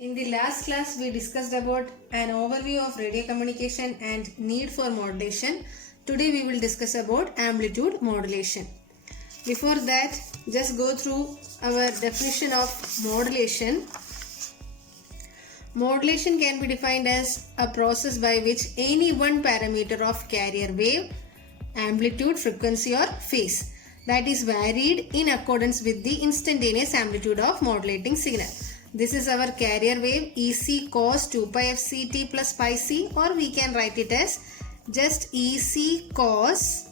In the last class, we discussed about an overview of radio communication and need for modulation. Today, we will discuss about amplitude modulation. Before that, just go through our definition of modulation. Modulation can be defined as a process by which any one parameter of carrier wave, amplitude, frequency or phase that is varied in accordance with the instantaneous amplitude of modulating signal. This is our carrier wave EC cos 2 pi fct plus pi c, or we can write it as just EC cos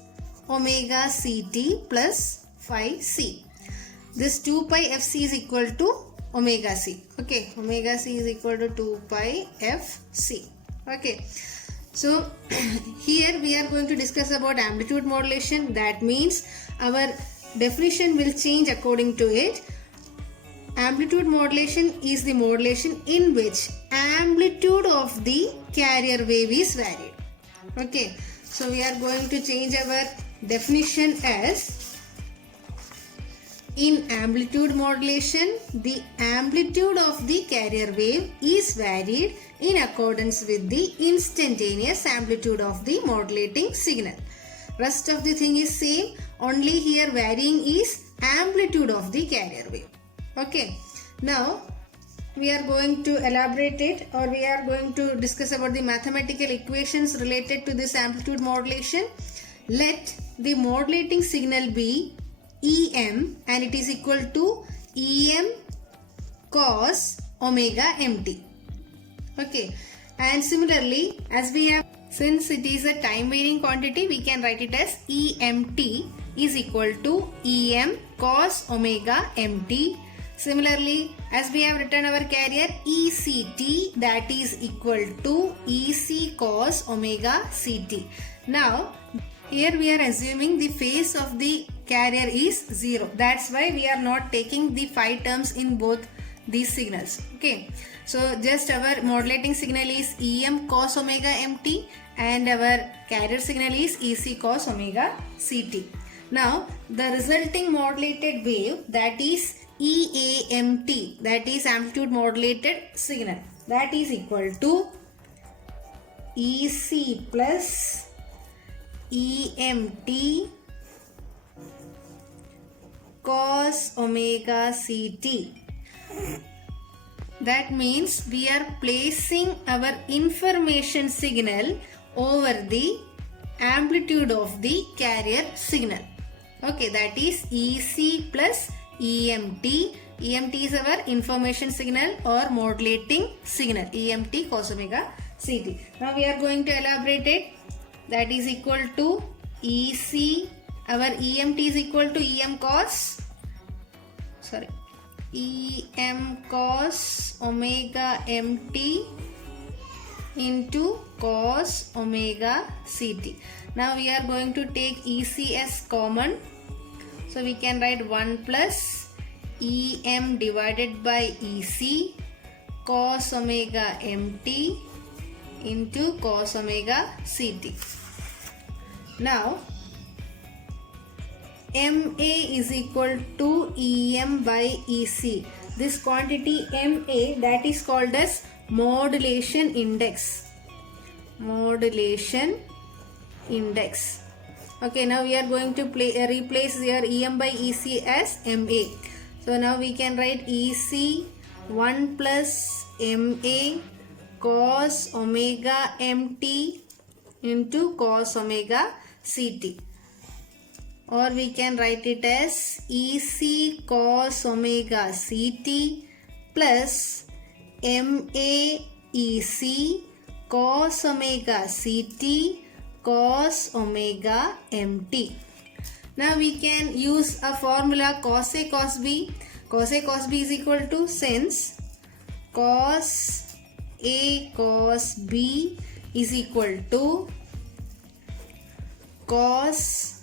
omega ct plus phi c. This 2 pi fc is equal to omega c. Okay, omega c is equal to 2 pi fc. Okay, so here we are going to discuss about amplitude modulation. That means our definition will change according to it. Amplitude modulation is the modulation in which amplitude of the carrier wave is varied. Okay, so we are going to change our definition as, in amplitude modulation, the amplitude of the carrier wave is varied in accordance with the instantaneous amplitude of the modulating signal. Rest of the thing is same, only here varying is amplitude of the carrier wave. Okay, now we are going to elaborate it, or we are going to discuss about the mathematical equations related to this amplitude modulation. Let the modulating signal be EM and it is equal to EM cos omega mt. Okay, and similarly, as we have, since it is a time varying quantity, we can write it as EMT is equal to EM cos omega mt. Similarly, as we have written our carrier ECT, that is equal to EC cos omega CT. Now, here we are assuming the phase of the carrier is 0. That's why we are not taking the phi terms in both these signals. Okay, so just our modulating signal is EM cos omega mt and our carrier signal is EC cos omega CT. Now, the resulting modulated wave, that is EAMT, that is amplitude modulated signal, that is equal to EC plus EMT cos omega CT. That means we are placing our information signal over the amplitude of the carrier signal. Okay, that is EC plus EMT. EMT is our information signal or modulating signal, EMT cos omega CT. Now we are going to elaborate it. That is equal to EC, our EMT is equal to EM cos omega mt into cos omega CT. Now we are going to take EC as common. So we can write 1 plus EM divided by EC cos omega mt into cos omega CT. Now MA is equal to EM by EC. This quantity MA, that is called as modulation index. Modulation index. Okay, now we are going to replace here EM by EC as MA. So now we can write EC 1 plus MA cos omega mt into cos omega CT. Or we can write it as EC cos omega CT plus MA EC cos omega CT cos omega mt. Now we can use a formula cos A cos B. Cos A cos B is equal to, since cos A cos B is equal to cos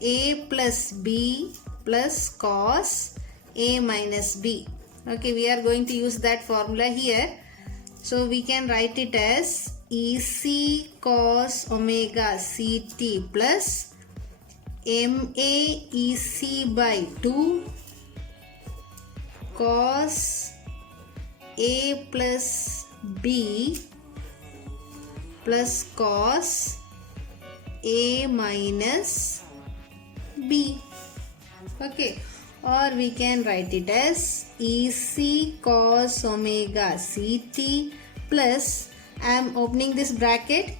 A plus B plus cos A minus B. Okay, we are going to use that formula here. So we can write it as EC cos omega CT plus MA EC by 2 cos A plus B plus cos A minus B. Okay, or we can write it as EC cos omega CT plus, I am opening this bracket,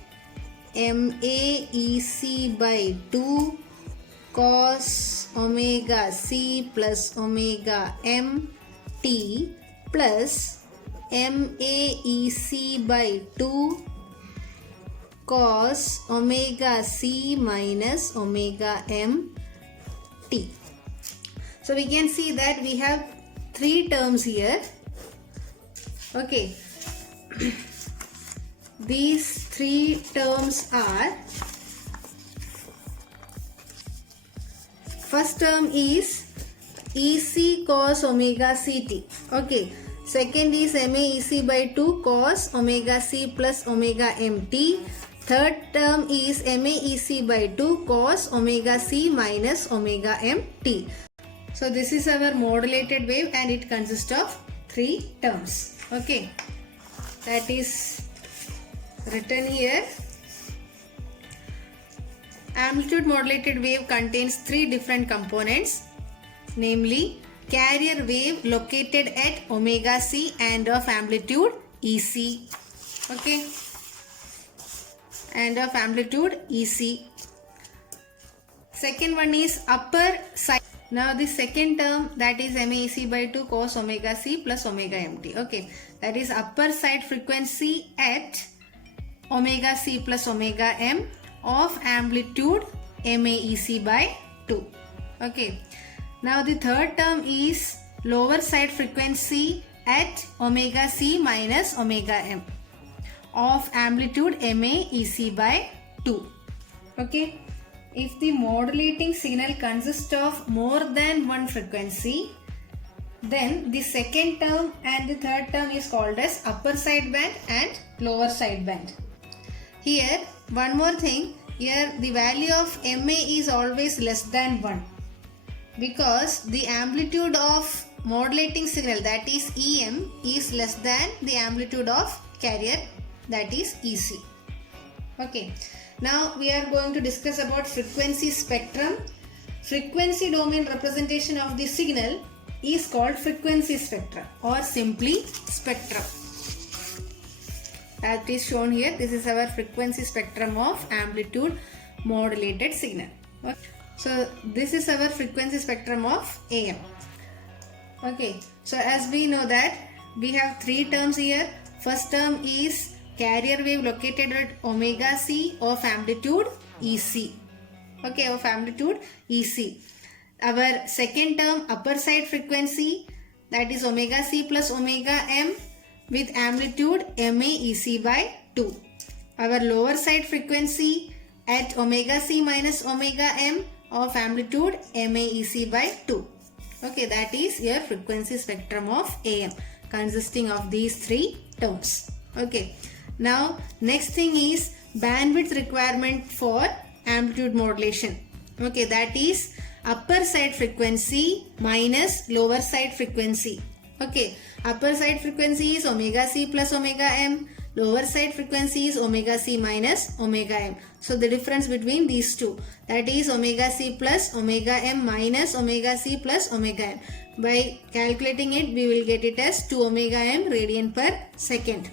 MAEC by 2 cos omega C plus omega M T plus MAEC by 2 cos omega C minus omega M T. So we can see that we have three terms here. Okay. These three terms are, first term is EC cos omega CT. Okay. Second is MAEC by 2 cos omega C plus omega MT. Third term is MAEC by 2 cos omega C minus omega MT. So this is our modulated wave and it consists of three terms. Okay. That is written here. Amplitude modulated wave contains three different components, namely carrier wave located at omega C and of amplitude EC. Okay, and of amplitude EC. Second one is upper side. Now the second term, that is MAEC by 2 cos omega C plus omega MT. Okay, that is upper side frequency at omega C plus omega M of amplitude MAEC by 2. Okay. Now the third term is lower side frequency at omega C minus omega M of amplitude MAEC by 2. Okay. If the modulating signal consists of more than one frequency, then the second term and the third term is called as upper side band and lower side band. Here, one more thing, here the value of MA is always less than 1 because the amplitude of modulating signal, that is EM, is less than the amplitude of carrier, that is EC. Okay. Now we are going to discuss about frequency spectrum. Frequency domain representation of the signal is called frequency spectrum or simply spectrum. That is shown here. This is our frequency spectrum of amplitude modulated signal. So this is our frequency spectrum of AM. Okay. So as we know that we have three terms here. First term is carrier wave located at omega C of amplitude EC. Okay, of amplitude EC. Our second term upper side frequency, that is omega C plus omega M with amplitude MAEC by 2. Our lower side frequency at omega C minus omega M of amplitude MAEC by 2. Okay, that is your frequency spectrum of AM consisting of these three terms. Okay. Now next thing is bandwidth requirement for amplitude modulation. Okay, that is upper side frequency minus lower side frequency. Okay, upper side frequency is omega C plus omega M, lower side frequency is omega C minus omega M. So the difference between these two, that is omega C plus omega M minus omega C plus omega M. By calculating it, we will get it as 2 omega M radian per second.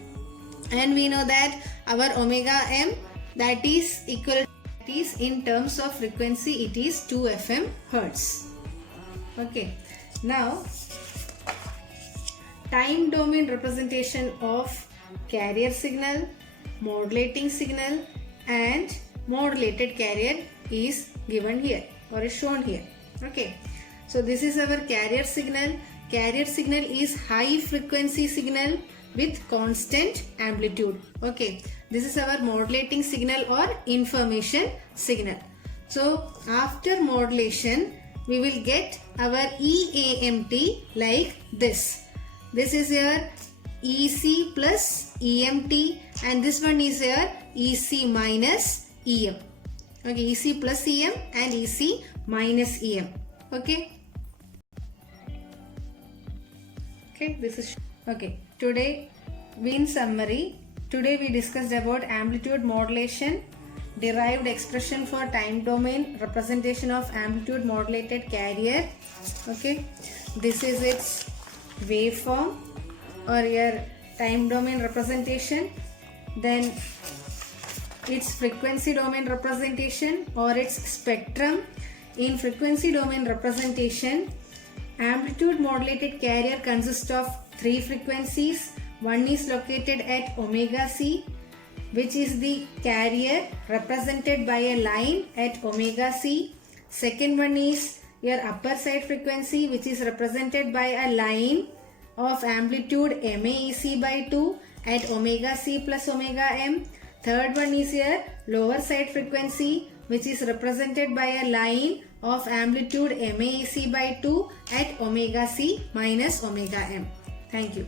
And we know that our omega M, that is equal, that is in terms of frequency, it is 2 FM Hertz. Okay. Now time domain representation of carrier signal, modulating signal and modulated carrier is given here or is shown here. Okay. So this is our carrier signal. Carrier signal is high frequency signal with constant amplitude. Okay, this is our modulating signal or information signal. So after modulation, we will get our EAMT like this. This is your EC plus EMT and this one is your EC minus EM. Okay, EC plus EM and EC minus EM. Okay. Okay, this is Okay, today in summary, today we discussed about amplitude modulation, derived expression for time domain representation of amplitude modulated carrier. Okay, this is its waveform or your time domain representation, then its frequency domain representation or its spectrum. In frequency domain representation, amplitude modulated carrier consists of three frequencies. One is located at omega c, which is the carrier represented by a line at omega c. Second one is your upper side frequency, which is represented by a line of amplitude MAEC by 2 at omega c plus omega m. Third one is your lower side frequency, which is represented by a line of amplitude MAEC by 2 at omega c minus omega m. Thank you.